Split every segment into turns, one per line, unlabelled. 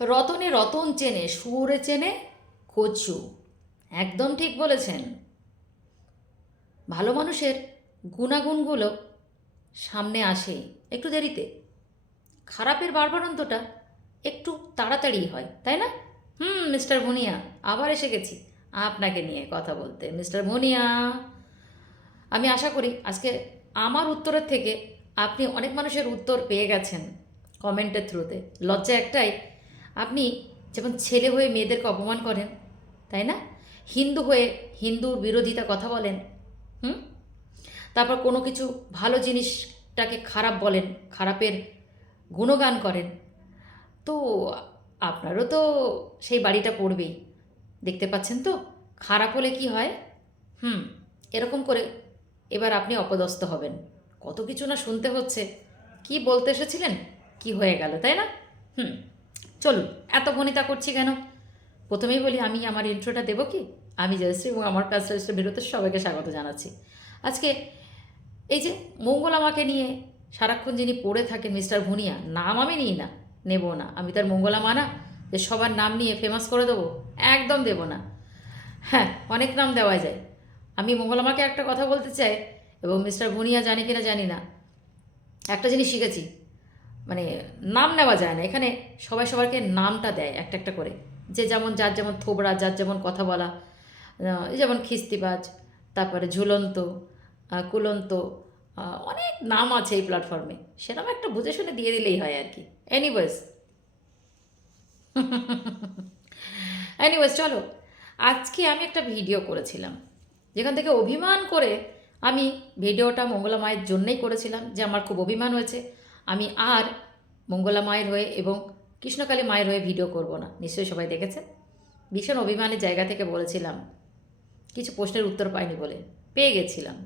রতনে রতন চেনে, সুরে চেনে কচু। একদম ঠিক বলেছেন। ভালো মানুষের গুণাগুণগুলো সামনে আসে একটু দেরিতে। খারাপের বারবারন্তটা একটু তাড়াতাড়ি হয়, তাই না? হুম, মিস্টার ভুনিয়া আবার এসে গেছি। আপনাকে নিয়ে কথা বলতে। মিস্টার ভুনিয়া আমি আশা করি আজকে আমার উত্তরের থেকে আপনি অনেক মানুষের উত্তর পেয়ে গেছেন কমেন্টের থ্রুতে। লজ্জা একটাই আপনি যেমন ছেলে হয়ে মেয়েদেরকে অপমান করেন, তাই না? হিন্দু হয়ে হিন্দুর বিরোধিতা কথা বলেন, হুম? তারপর কোনো কিছু ভালো জিনিসটাকে খারাপ বলেন, খারাপের গুণগান করেন, তো আপনারও তো সেই বাড়িটা পড়বেই, দেখতে পাচ্ছেন তো? খারাপ হলে কি হয়? হুম, এরকম করে এবার আপনি অপদস্থ হবেন। কত কিছু না শুনতে হচ্ছে। কি বলতে এসেছিলেন? কি হয়ে গেল, তাই না? হুম। চলুন এত ভনিতা করছি কেন? প্রথমেই বলি, আমি আমার ইন্ট্রোটা দেবো কি? আমি জয়শ্রী এবং আমার প্যাস্টারিস্টের বিরুদ্ধে সবাইকে স্বাগত জানাচ্ছি। আজকে এই যে মঙ্গল আমাকে নিয়ে সারাক্ষণ যিনি পড়ে থাকেন মিস্টার ভুনিয়া, নাম আমি নিই না, নেব না। আমি তার মঙ্গলা মানা, যে সবার নাম নিয়ে ফেমাস করে দেবো, একদম দেব না। হ্যাঁ অনেক নাম দেওয়া যায়। আমি মঙ্গলামাকে একটা কথা বলতে চাই, এবং মিস্টার ভুনিয়া জানি কিনা জানি না। একটা জিনিস শিখেছি মানে নাম নেওয়া যায় না। এখানে সবাই সবাইকে নামটা দেয় একটা একটা করে। যে যেমন, যার যেমন থোবড়া, যার যেমন কথা বলা। যেমন খিস্তিবাজ, তারপরে ঝুলন্ত কুলন্ত অনেক নাম আছে এই প্ল্যাটফর্মে সেরকম একটা বুঝে শুনে দিয়ে দিলেই হয় আর কি। এনিওয়েজ এনিওয়েজ চলো। আজকে আমি একটা ভিডিও করেছিলাম। যেখান থেকে অভিমান করে আমি ভিডিওটা মঙ্গলা মায়ের জন্যেই করেছিলাম, যে আমার খুব অভিমান হয়েছে। আমি আর মঙ্গলা মায়ের হয়ে এবং কৃষ্ণকালী মায়ের হয়ে ভিডিও করব না। নিশ্চয়ই সবাই দেখেছেন? ভীষণ অভিমানের জায়গা থেকে বলেছিলাম, কিছু প্রশ্নের উত্তর পাইনি বলে। পেয়ে গেছিলাম।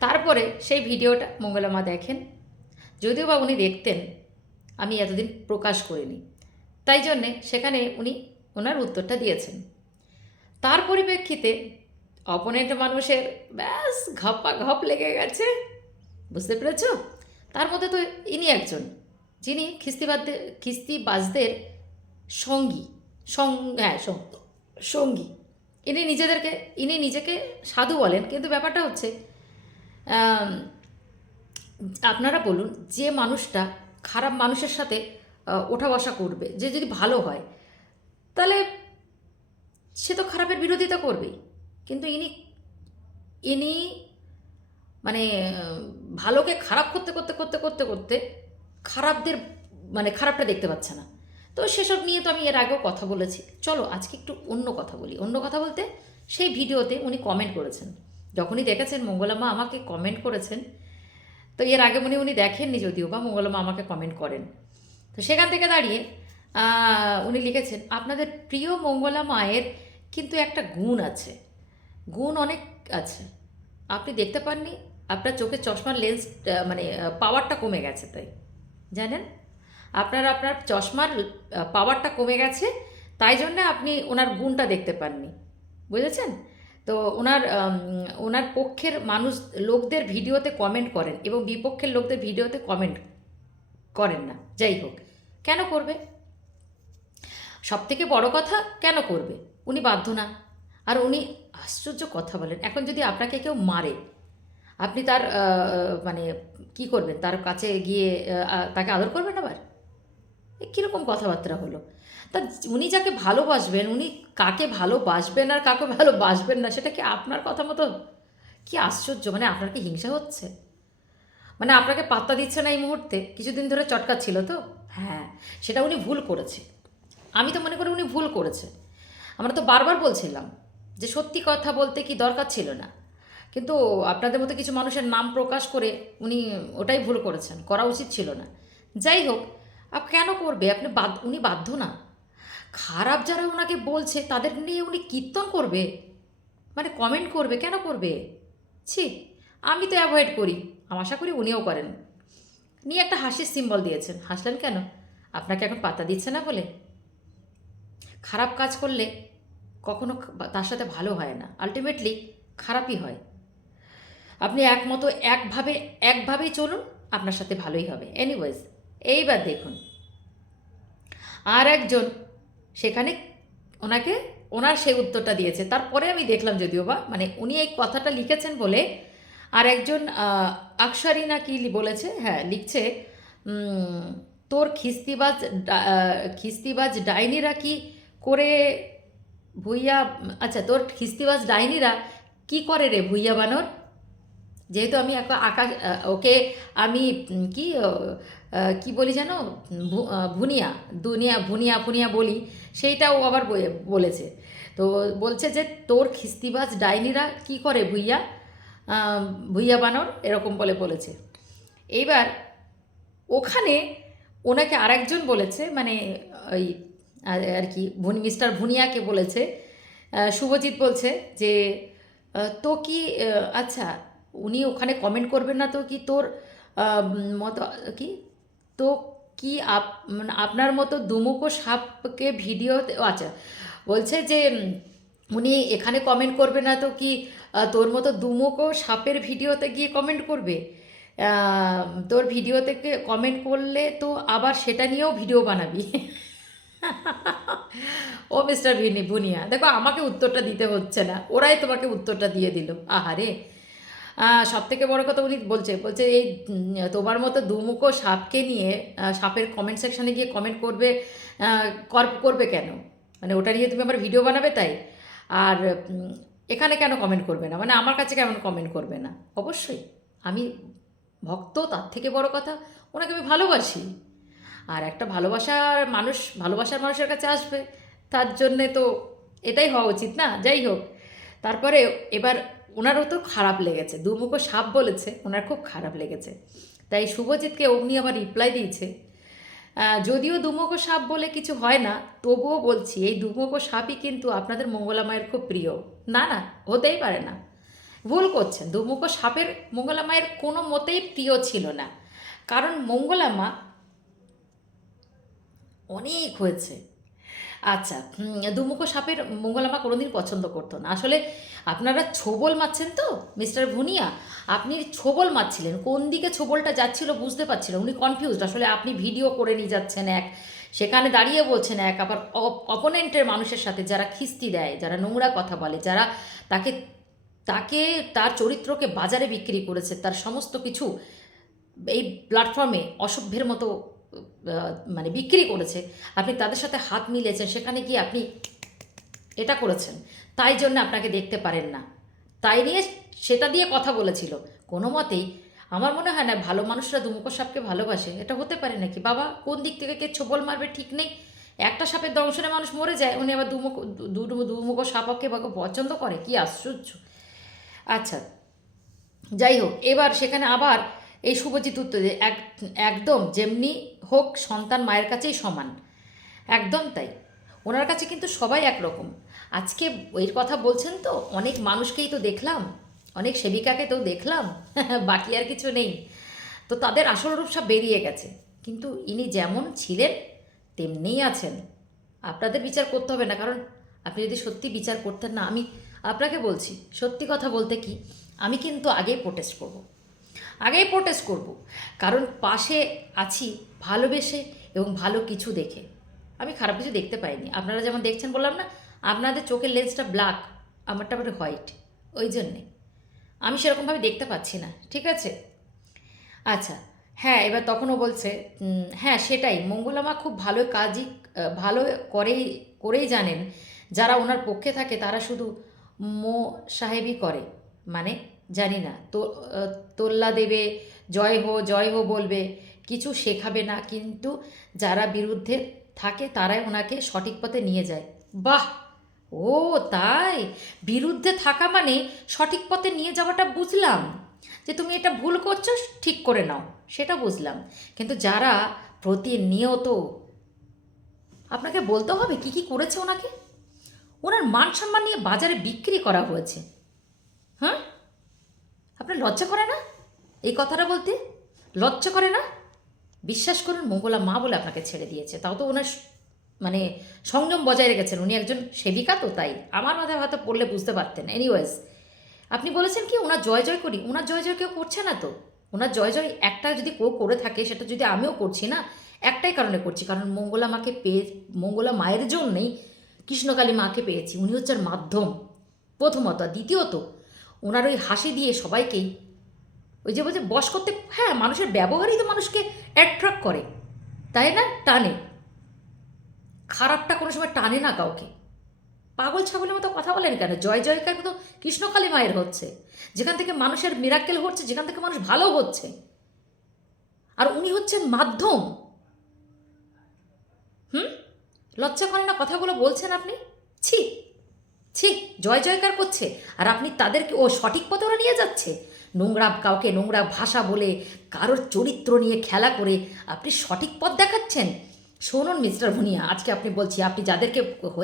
তারপরে সেই ভিডিওটা মঙ্গলা মা দেখেন। যদিও বা উনি দেখতেন, আমি এতদিন প্রকাশ করিনি। তাই জন্যে সেখানে উনি ওনার উত্তরটা দিয়েছেন। তার পরিপ্রেক্ষিতে অপোনেন্ট মানুষের ব্যাস ঘপা ঘপ লেগে গেছে। বুঝতে পেরেছ? তার মধ্যে তো ইনি একজন, যিনি খিস্তিবাদদের খিস্তিবাজদের সঙ্গী, সং হ্যাঁ সঙ্গী। ইনি নিজেদেরকে, ইনি নিজেকে সাধু বলেন, কিন্তু ব্যাপারটা হচ্ছে আপনারা বলুন, যে মানুষটা খারাপ মানুষের সাথে ওঠা বসা করবে, যে যদি ভালো হয়, তাহলে সে তো খারাপের বিরোধিতা করবেই। কিন্তু ইনি ইনি মানে ভালোকে খারাপ করতে করতে করতে করতে করতে খারাপদের মানে খারাপটা দেখতে পাচ্ছে না। তো সেসব নিয়ে তো আমি এর আগেও কথা বলেছি। চলো আজকে একটু অন্য কথা বলি। অন্য কথা বলতে সেই ভিডিওতে উনি কমেন্ট করেছেন। যখনই দেখেছেন মঙ্গলামা আমাকে কমেন্ট করেছেন, তো এর আগে মনে উনি দেখেননি যদিও বা মঙ্গলামা আমাকে কমেন্ট করেন। তো সেখান থেকে দাঁড়িয়ে উনি লিখেছেন, আপনাদের প্রিয় মঙ্গলা মায়ের কিন্তু একটা গুণ আছে। গুণ অনেক আছে। আপনি দেখতে পাননি আপনার চোখের চশমার লেন্স মানে পাওয়ারটা কমে গেছে তাই। জানেন? আপনার আপনার চশমার পাওয়ারটা কমে গেছে, তাই জন্যে আপনি ওনার গুণটা দেখতে পাননি। বুঝেছেন? তো ওনার ওনার পক্ষের মানুষ, লোকদের ভিডিওতে কমেন্ট করেন এবং বিপক্ষের লোকদের ভিডিওতে কমেন্ট করেন না। যাই হোক, কেন করবে? সব থেকে বড় কথা, কেন করবে? উনি বাধ্য না। আর উনি আশ্চর্য কথা বলেন। এখন যদি আপনাকে কেউ মারে আপনি তার মানে কি করবেন? তার কাছে গিয়ে তাকে আদর করবেন আবার? কীরকম কথাবার্তা হলো? তা উনি যাকে ভালোবাসবেন, উনি কাকে ভালোবাসবেন আর কাকে ভালোবাসবেন না, সেটা কি আপনার কথা মতো? কি আশ্চর্য! মানে আপনার কি হিংসা হচ্ছে? মানে আপনাকে পাত্তা দিচ্ছে না এই মুহূর্তে? কিছুদিন ধরে চটকা চটকাচ্ছিল তো? হ্যাঁ সেটা উনি ভুল করেছে। আমি তো মনে করি উনি ভুল করেছে। আমরা তো বারবার বলছিলাম যে সত্যি কথা বলতে কি দরকার ছিল না। কিন্তু আপনাদের মতো কিছু মানুষের নাম প্রকাশ করে উনি ওটাই ভুল করেছেন, করা উচিত ছিল না। যাই হোক, আপ কেন করবে? আপনি বাদ, উনি বাধ্য না। খারাপ যারা ওনাকে বলছে, তাদের নিয়ে উনি কীর্তন করবে? মানে কমেন্ট করবে? কেন করবে? ছি, আমি তো অ্যাভয়েড করি। আমি আশা করি উনিও করেন। নিয়ে একটা হাসির সিম্বল দিয়েছেন। হাসলেন কেন? আপনাকে এখন পাতা দিচ্ছে না বলে? খারাপ কাজ করলে কখনো তার সাথে ভালো হয় না। আলটিমেটলি খারাপই হয়। আপনি একমতো, একভাবে, একভাবেই চলুন, আপনার সাথে ভালোই হবে। এনিওয়েজ এইবার দেখুন। আর একজন সেখানে ওনাকে, ওনার সেই উত্তরটা দিয়েছে। তারপরে আমি দেখলাম যদিও বা মানে উনি এই কথাটা লিখেছেন বলে আর একজন আকসারি না কি বলেছে? হ্যাঁ লিখছে তোর খিস্তিবাজ খিস্তিবাজ ডাইনিরা কি করে ভুইয়া আচ্ছা তোর খিস্তিবাজ ডাইনিরা কি করে রে ভুইয়া বানর? যেহেতু আমি আকাশ ওকে আমি কি কি বলি আহ, ভুনিয়া দুনিয়া ভুনিয়া ফুনিয়া বলি সেইটাও আবার বয়ে- বলেছে। তো বলছে যে তোর খিস্তিবাজ ডাইনিরা কি করে ভুইয়া? ভুইয়া বানর? এরকম বলে বলেছে। এইবার ওখানে ওনাকে আরেকজন বলেছে মানে ওই আর কি মিস্টার ভুনিয়াকে বলেছে শুভজিৎ বলছে যে তো কি আচ্ছা উনি ওখানে কমেন্ট করবেন না তো কি তোর মতো, কি? তো কি আপ মানে আপনার মতো দুমুখো সাপকে ভিডিও আচ্ছা বলছে যে উনি এখানে কমেন্ট করবে না তো কি তোর মতো দুমুখো সাপের ভিডিওতে গিয়ে কমেন্ট করবে? তোর ভিডিও থেকে কমেন্ট করলে তো আবার সেটা নিয়েও ভিডিও বানাবি। ও মিস্টার ভিনি ভুনিয়া, দেখো আমাকে উত্তরটা দিতে হচ্ছে না, ওরাই তোমাকে উত্তরটা দিয়ে দিল। আহারে সব থেকে বড় কথা উনি বলছে বলছে এই তোমার মতো দুমুখো সাপকে নিয়ে সাপের কমেন্ট সেকশনে গিয়ে কমেন্ট করবে করবে কেন? মানে ওটা নিয়ে তুমি আবার ভিডিও বানাবে তাই? আর এখানে কেন কমেন্ট করবে না? মানে আমার কাছে কেমন কমেন্ট করবে না? অবশ্যই। আমি ভক্ত, তার থেকে বড় কথা, ওনাকে আমি ভালোবাসি। আর একটা ভালোবাসার মানুষ, ভালোবাসার মানুষের কাছে আসবে, তার জন্যে তো এটাই হওয়া উচিত না? যাই হোক। তারপরে এবার ওনারও তো খারাপ লেগেছে, দুমুখো সাপ বলেছে, ওনার খুব খারাপ লেগেছে। তাই শুভজিৎকে অগ্নি আবার রিপ্লাই দিয়েছে যদিও দুমুখো সাপ বলে কিছু হয় না, তবুও বলছি, এই দুমুখো সাপই কিন্তু আপনাদের মঙ্গলা মায়ের খুব প্রিয়। না না, হতেই পারে না। ভুল করছেন, দুমুখো সাপের মঙ্গলা মায়ের কোনো মতেই প্রিয় ছিল না। কারণ মঙ্গলা মা অনেক হয়েছে। আচ্ছা দুমুখো সাপের মঙ্গলামা কোনোদিন পছন্দ করতো না। আসলে আপনারা ছোবল মারছেন তো, মিস্টার ভুনিয়া? আপনি ছোবল মারছিলেন। কোন দিকে ছোবলটা যাচ্ছিল বুঝতে পারছিল উনি কনফিউজড আসলে আপনি ভিডিও করে নিয়ে যাচ্ছেন এক, সেখানে দাঁড়িয়ে বলছেন এক। আবার অপোনেন্টের মানুষের সাথে যারা খিস্তি দেয়, যারা নোংরা কথা বলে, যারা তাকে তাকে, তার চরিত্রকে বাজারে বিক্রি করেছে, তার সমস্ত কিছু এই প্ল্যাটফর্মে অসভ্যের মতো মানে বিক্রি করেছে। আপনি তাদের সাথে হাত মিলিয়েছেন, সেখানে গিয়ে আপনি এটা করেছেন। তাই জন্য আপনাকে দেখতে পারেন না। তাই নিয়ে সেটা দিয়ে কথা বলেছিল। কোনো মতেই আমার মনে হয় না, ভালো মানুষরা দুমুখো সাপকে ভালোবাসে। এটা হতে পারে নাকি? বাবা, কোন দিক থেকে কে ছোবল মারবে ঠিক নেই। একটা সাপের দংশনে মানুষ মরে যায়, উনি আবার দুমুখ দুমুখো সাপকে বাবা পছন্দ করে? কি আশ্চর্য। আচ্ছা যাই হোক, এবার সেখানে আবার এই শুভজিৎ উত্তর এক একদম যেমনি হোক সন্তান মায়ের কাছেই সমান। একদম তাই। ওনার কাছে কিন্তু সবাই একরকম। আজকে এর কথা বলছেন তো, অনেক মানুষকেই তো দেখলাম, অনেক সেবিকাকে তো দেখলাম, বাকি আর কিছু নেই। তো তাদের আসল রূপ সব বেরিয়ে গেছে। কিন্তু ইনি যেমন ছিলেন, তেমনিই আছেন। আপনাদের বিচার করতে হবে না, কারণ আপনি যদি সত্যি বিচার করতেন না, আমি আপনাকে বলছি, সত্যি কথা বলতে কি, আমি কিন্তু আগেই প্রোটেস্ট করব। আগেই প্রোটেস্ট করব। কারণ পাশে আছি, ভালোবেসে এবং ভালো কিছু দেখে। আমি খারাপ কিছু দেখতে পাইনি। আপনারা যেমন দেখছেন বললাম না, আপনাদের চোখের লেন্সটা ব্ল্যাক আমারটা আবার হোয়াইট ওই জন্যে। আমি সেরকমভাবে দেখতে পাচ্ছি না, ঠিক আছে? আচ্ছা হ্যাঁ এবার তখনও বলছে হ্যাঁ সেটাই। মঙ্গলামা খুব ভালো কাজই ভালো করেই করেই জানেন। যারা ওনার পক্ষে থাকে, তারা শুধু মো সাহেবই করে। মানে জানি না তো তোল্লা দেবে জয় হো জয় হো বলবে, কিছু শেখাবে না, কিন্তু যারা বিরুদ্ধে থাকে তারাই ওনাকে সঠিক পথে নিয়ে যায়। বাহ! ও, তাই? বিরুদ্ধে থাকা মানে সঠিক পথে নিয়ে যাওয়াটা বুঝলাম। যে তুমি এটা ভুল করছ, ঠিক করে নাও, সেটা বুঝলাম। কিন্তু যারা প্রতিনিয়ত আপনাকে বলতে হবে কি কি করেছে ওনাকে? ওনার মান সম্মান নিয়ে বাজারে বিক্রি করা হয়েছে। হ্যাঁ আপনার লজ্জা করে না? এই কথাটা বলতে? লজ্জা করে না? বিশ্বাস করুন, মঙ্গলা মা বলে আপনাকে ছেড়ে দিয়েছে। তাও তো ওনার মানে সংযম বজায় রেখেছেন। উনি একজন সেবিকা তো, তাই। আমার মাথায় হয়তো পড়লে বুঝতে পারতেন। এনিওয়েজ আপনি বলেছেন কি, ওনার জয় জয় করি। ওনার জয় জয় কেউ করছে না তো? ওনার জয় জয় একটা যদি কেউ করে থাকে, সেটা যদি আমিও করছি না, একটাই কারণে করছি। কারণ মঙ্গলা মাকে পেয়ে, মঙ্গলা মায়ের জন্যেই কৃষ্ণকালী মাকে পেয়েছি। উনি হচ্ছেন মাধ্যম, প্রথমত। দ্বিতীয়ত ওনার ওই হাসি দিয়ে সবাইকেই। ওই যে বলছে বস করতে হ্যাঁ মানুষের ব্যবহারই তো মানুষকে অ্যাট্রাক্ট করে। তাই না? টানে। খারাপটা কোনো সময় টানে না কাউকে। পাগল ছাগলের মতো কথা বলেন কেন? জয় জয়কার তো কৃষ্ণকালী মায়ের হচ্ছে। যেখান থেকে মানুষের মিরাক্কেল হচ্ছে, যেখান থেকে মানুষ ভালো হচ্ছে। আর উনি হচ্ছেন মাধ্যম। হুম? লজ্জা করে না কথাগুলো বলছেন আপনি? ছি! ছি, জয় জয়কার করছে, আর আপনি তাদেরকে ও সঠিক পথে ওরা নিয়ে যাচ্ছে। নোংরা কাউকে নোংরা ভাষা বলে, কারোর চরিত্র নিয়ে খেলা করে আপনি সঠিক পথ দেখাচ্ছেন। শুনুন, মিস্টার ভুনিয়া আজকে আপনি বলছি, আপনি যাদেরকে,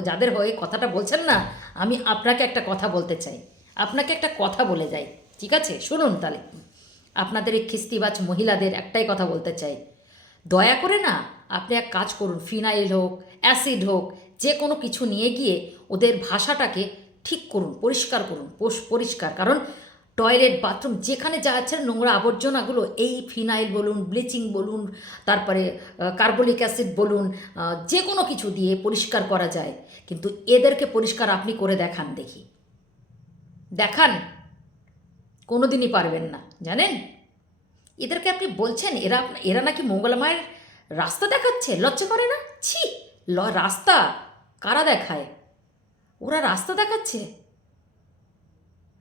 যাদের হয়ে কথাটা বলছেন না, আমি আপনাকে একটা কথা বলতে চাই। আপনাকে একটা কথা বলে যাই, ঠিক আছে? শুনুন তাহলে। আপনাদের এই খিস্তিবাজ মহিলাদের একটাই কথা বলতে চাই। দয়া করে না, আপনি এক কাজ করুন, ফিনাইল হোক, অ্যাসিড হোক, যে কোনো কিছু নিয়ে গিয়ে ওদের ভাষাটাকে ঠিক করুন, পরিষ্কার করুন পোষ পরিষ্কার। কারণ টয়লেট, বাথরুম, যেখানে যা আছে নোংরা আবর্জনাগুলো, এই ফিনাইল বলুন, ব্লিচিং বলুন, তারপরে কার্বলিক অ্যাসিড বলুন যে কোনো কিছু দিয়ে পরিষ্কার করা যায়। কিন্তু এদেরকে পরিষ্কার আপনি করে দেখান দেখি। দেখান। কোনো দিনই পারবেন না। জানেন? এদেরকে আপনি বলছেন, এরা এরা নাকি মঙ্গলা মায়ের রাস্তা দেখাচ্ছে? লজ্জা করে না? ছি! ল রাস্তা কারা দেখায়? ওরা রাস্তা দেখাচ্ছে?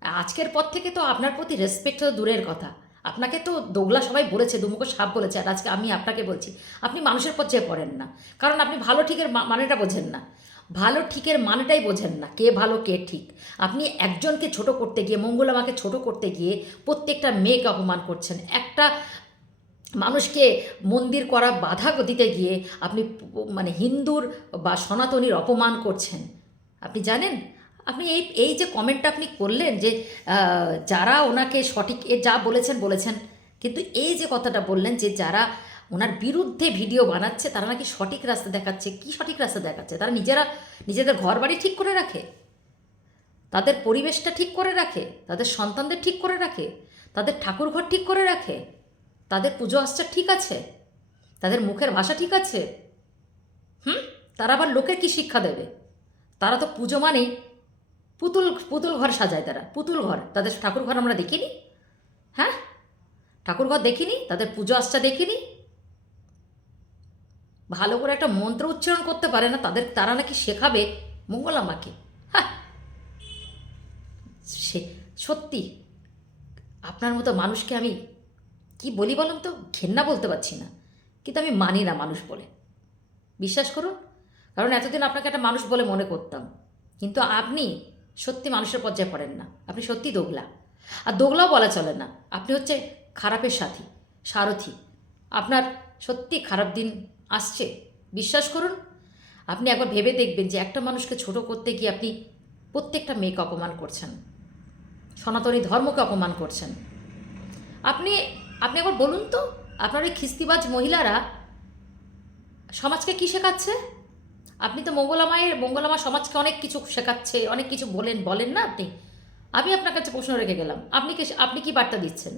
আজকের পর থেকে তো আপনার প্রতি রেসপেক্ট তো দূরের কথা। আপনাকে তো দোগলা সবাই বলেছে, দুমুখো সাপ বলেছে, আর আজকে আমি আপনাকে বলছি, আপনি মানুষের পর্যায়ে পড়েন না। কারণ আপনি ভালো ঠিকের মানেটা বোঝেন না। ভালো ঠিকের মানেটাই বোঝেন না, কে ভালো, কে ঠিক। আপনি একজনকে ছোট করতে গিয়ে মঙ্গলামাকে ছোট করতে গিয়ে প্রত্যেকটা মেয়েকে অপমান করছেন। একটা মানুষকে মন্দির করা বাধা দিতে গিয়ে আপনি মানে হিন্দুর বা সনাতনীর অপমান করছেন। আপনি জানেন? আপনি এই এই যে কমেন্টটা আপনি করলেন যে যারা ওনাকে সঠিক এ যা বলেছেন বলেছেন। কিন্তু এই যে কথাটা বললেন যে, যারা ওনার বিরুদ্ধে ভিডিও বানাচ্ছে, তারা নাকি সঠিক রাস্তা দেখাচ্ছে। কি সঠিক রাস্তা দেখাচ্ছে? তারা নিজেরা, নিজেদের ঘর বাড়ি ঠিক করে রাখে? তাদের পরিবেশটা ঠিক করে রাখে? তাদের সন্তানদের ঠিক করে রাখে? তাদের ঠাকুর ঘর ঠিক করে রাখে? তাদের পুজো আশ্চার ঠিক আছে? তাদের মুখের ভাষা ঠিক আছে? হুম? তারা আবার লোকের কি শিক্ষা দেবে? তারা তো পুজো মানেই পুতুল পুতুল ঘর সাজায় তারা, পুতুল ঘর। তাদের ঠাকুর ঘর আমরা দেখিনি হ্যাঁ? ঠাকুর ঘর দেখিনি, তাদের পুজো আশ্চা দেখিনি। ভালো করে একটা মন্ত্র উচ্চারণ করতে পারে না, তাদের, তারা নাকি শেখাবে মঙ্গলামাকে হ্যাঁ? সে, সত্যি, আপনার মতো মানুষকে আমি কি বলি বলুন তো? ঘেন্না বলতে পারছি না, কিন্তু আমি মানি না মানুষ বলে। বিশ্বাস করুন কারণ এতদিন আপনাকে একটা মানুষ বলে মনে করতাম। কিন্তু আপনি সত্যি মানুষের পর্যায়ে পড়েন না। আপনি সত্যি দোগলা। আর দোগলাও বলা চলে না। আপনি হচ্ছে খারাপের সাথী, সারথি। আপনার সত্যি খারাপ দিন আসছে। বিশ্বাস করুন, আপনি একবার ভেবে দেখবেন যে একটা মানুষকে ছোট করতে গিয়ে আপনি প্রত্যেকটা মেয়েকে অপমান করছেন। সনাতনী ধর্মকে অপমান করছেন। আপনি আপনি একবার বলুন তো, আপনার ওই খিস্তিবাজ মহিলারা সমাজকে কী শেখাচ্ছে? আপনি তো মঙ্গলামায়ের মঙ্গলামা সমাজকে অনেক কিছু শেখাচ্ছে, অনেক কিছু বলেন বলেন না আপনি? আমি আপনার কাছে প্রশ্ন রেখে গেলাম, আপনি কি আপনি কি বার্তা দিচ্ছেন?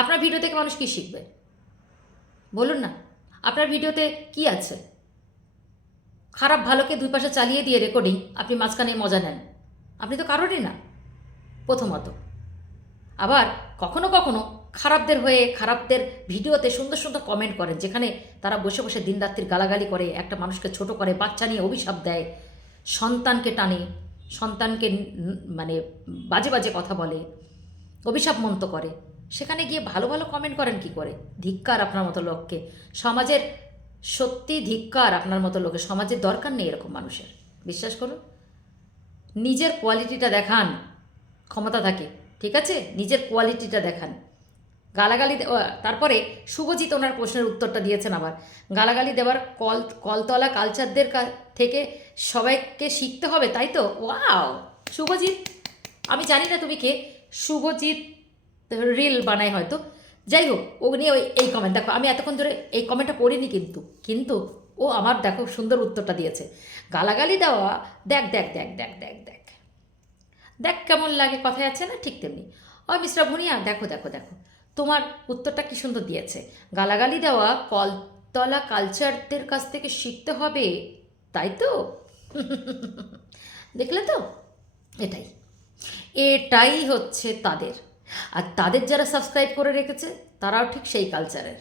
আপনার ভিডিও থেকে মানুষ কি শিখবে? বলুন না, আপনার ভিডিওতে কি আছে? খারাপ ভালোকে দুই পাশে চালিয়ে দিয়ে রেকর্ডিং আপনি মাঝখানে মজা নেন। আপনি তো কারোরই না, প্রথমত। আবার কখনো কখনো খারাপদের হয়ে খারাপদের ভিডিওতে সুন্দর সুন্দর কমেন্ট করেন, যেখানে তারা বসে বসে দিনরাত্রির গালাগালি করে, একটা মানুষকে ছোট করে বাচ্চা নিয়ে অভিশাপ দেয়, সন্তানকে টানে, সন্তানকে মানে বাজে বাজে কথা বলে, অভিশাপ মন্ত করে। সেখানে গিয়ে ভালো ভালো কমেন্ট করেন কি করে? ধিক্কার আপনার মতো লোককে। সমাজের সত্যি ধিক্কার আপনার মতো লোকের সমাজের দরকার নেই এরকম মানুষের। বিশ্বাস করুন, নিজের কোয়ালিটিটা দেখান, ক্ষমতা থাকে, ঠিক আছে? নিজের কোয়ালিটিটা দেখান। গালাগালি তারপরে শুভজিৎ ওনার প্রশ্নের উত্তরটা দিয়েছেন আবার। গালাগালি দেওয়ার কল কলতলা কালচারদের থেকে সবাইকে শিখতে হবে, তাই তো? ওয়াও! শুভজিৎ, আমি জানি না তুমি কে। শুভজিৎ রিল বানায় হয়তো। যাই হোক নিয়ে ওই এই কমেন্ট দেখো, আমি এতক্ষণ ধরে এই কমেন্টটা পড়িনি কিন্তু। কিন্তু ও আমার, দেখো, সুন্দর উত্তরটা দিয়েছে। গালাগালি দেওয়া, দেখ দেখ দেখ দেখ দেখ দেখ। দেখ কেমন লাগে, কথায় আছে না ঠিক তেমনি। ও মিস্টার ভুনিয়া, দেখো দেখো দেখো। তোমার উত্তরটা কি সুন্দর দিয়েছে? গালাগালি দেওয়া কলতলা কালচারদের কাছ থেকে শিখতে হবে, তাই তো? দেখলে তো? এটাই। এটাই হচ্ছে তাদের। আর তাদের যারা সাবস্ক্রাইব করে রেখেছে, তারাও ঠিক সেই কালচারের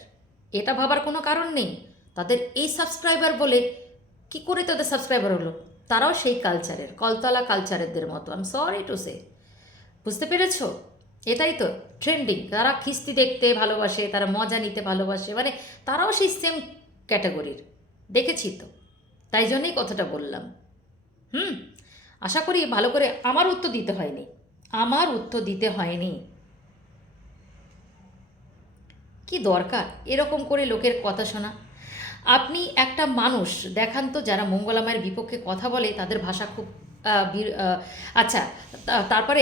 এটা ভাবার কোনো কারণ নেই। তাদের এই সাবস্ক্রাইবার বলে কি করে তাদের সাবস্ক্রাইবার হলো? তারাও সেই কালচারের কলতলা কালচারেরদের মতো। আম সরি টু সে বুঝতে পেরেছ? এটাই তো ট্রেন্ডিং তারা খিস্তি দেখতে ভালোবাসে, তারা মজা নিতে ভালোবাসে মানে তারাও সেই সেম ক্যাটাগরির দেখেছি তো। তাই জন্যই কথাটা বললাম। হুম, আশা করি ভালো করে আমার উত্তর দিতে হয়নি। আমার উত্তর দিতে হয়নি। কি দরকার এরকম করে লোকের কথা শোনা? আপনি একটা মানুষ, দেখান তো যারা মঙ্গলামায়ের বিপক্ষে কথা বলে, তাদের ভাষা খুব আচ্ছা তারপরে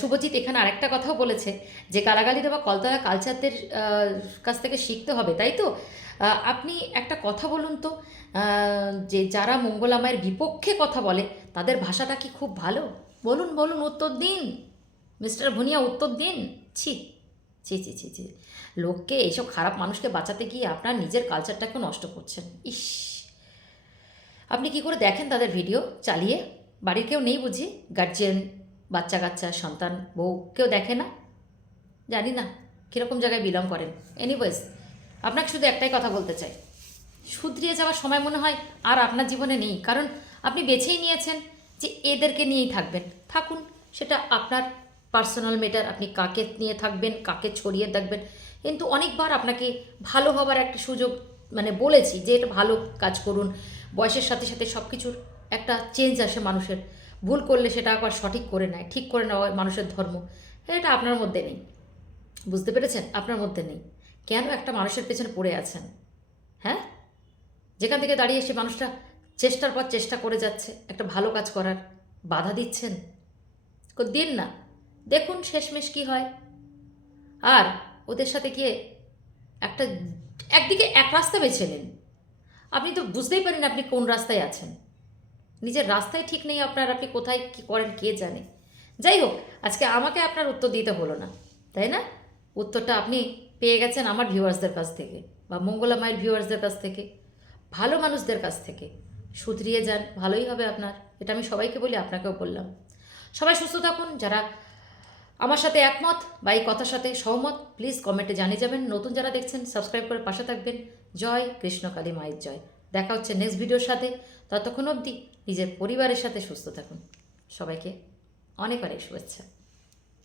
শুভজিৎ এখানে আরেকটা কথাও বলেছে যে গালাগালি দেওয়া কলতলা কালচারদের কাছ থেকে শিখতে হবে, তাই তো? আপনি একটা কথা বলুন তো যে যারা মঙ্গলামায়ের বিপক্ষে কথা বলে, তাদের ভাষাটা কি খুব ভালো? বলুন বলুন উত্তর দিন। মিস্টার ভুনিয়া, উত্তর দিন। ছি ছি ছি ছি ছি। লোককে, এইসব খারাপ মানুষকে বাঁচাতে গিয়ে আপনার নিজের কালচারটাকে নষ্ট করছেন। ইস। আপনি কি করে দেখেন তাদের ভিডিও চালিয়ে? বাড়ির কেউ নেই বুঝি? গার্জিয়ান বাচ্চা কাচ্চা সন্তান, বউ, কেউ দেখে না? জানি না, কীরকম জায়গায় বিলং করেন। এনিওয়েজ আপনাকে শুধু একটাই কথা বলতে চাই। শুধরিয়ে যাওয়ার সময় মনে হয় আর আপনার জীবনে নেই, কারণ আপনি বেছেই নিয়েছেন যে এদেরকে নিয়েই থাকবেন। থাকুন, সেটা আপনার পার্সোনাল মেটার আপনি কাকে নিয়ে থাকবেন, কাকে ছড়িয়ে থাকবেন কিন্তু অনেকবার আপনাকে ভালো হবার একটা সুযোগ মানে বলেছি যে এটা ভালো কাজ করুন, বয়সের সাথে সাথে সব কিছুর একটা চেঞ্জ আসে মানুষের। ভুল করলে সেটা আবার সঠিক করে নেয়, ঠিক করে নেওয়া মানুষের ধর্ম। এটা আপনার মধ্যে নেই। বুঝতে পেরেছেন? আপনার মধ্যে নেই। কেন একটা মানুষের পেছনে পড়ে আছেন? হ্যাঁ? যেখান থেকে দাঁড়িয়ে সে মানুষটা চেষ্টার পর চেষ্টা করে যাচ্ছে, একটা ভালো কাজ করার বাধা দিচ্ছেন? দিন না। দেখুন শেষমেশ কি হয়। আর ওদের সাথে গিয়ে একটা একদিকে এক রাস্তা বেছে নিন। আপনি তো বুঝতেই পারেন আপনি কোন রাস্তায় আছেন। নিজের রাস্তায় ঠিক নেই আপনার আপনি কোথায় কী করেন, কে জানে। যাই হোক, আজকে আমাকে আপনার উত্তর দিতে হলো না, তাই না? উত্তরটা আপনি পেয়ে গেছেন আমার ভিউয়ার্সদের কাছ থেকে বা মঙ্গলা মায়ের ভিউয়ার্সদের কাছ থেকে, ভালো মানুষদের কাছ থেকে। শুধরিয়ে যান, ভালোই হবে আপনার, এটা আমি সবাইকে বলি, আপনাকেও বললাম। সবাই সুস্থ থাকুন, যারা আমার সাথে একমত বা এই কথার সাথে সহমত প্লিজ কমেন্টে জানিয়ে যাবেন। নতুন যারা দেখছেন সাবস্ক্রাইব করে পাশে থাকবেন। জয় কৃষ্ণকালী মায়ের জয়। দেখা হচ্ছে নেক্সট ভিডিওর সাথে। ততক্ষণ অবধি নিজের পরিবারের সাথে সুস্থ থাকুন। সবাইকে অনেক অনেক শুভেচ্ছা।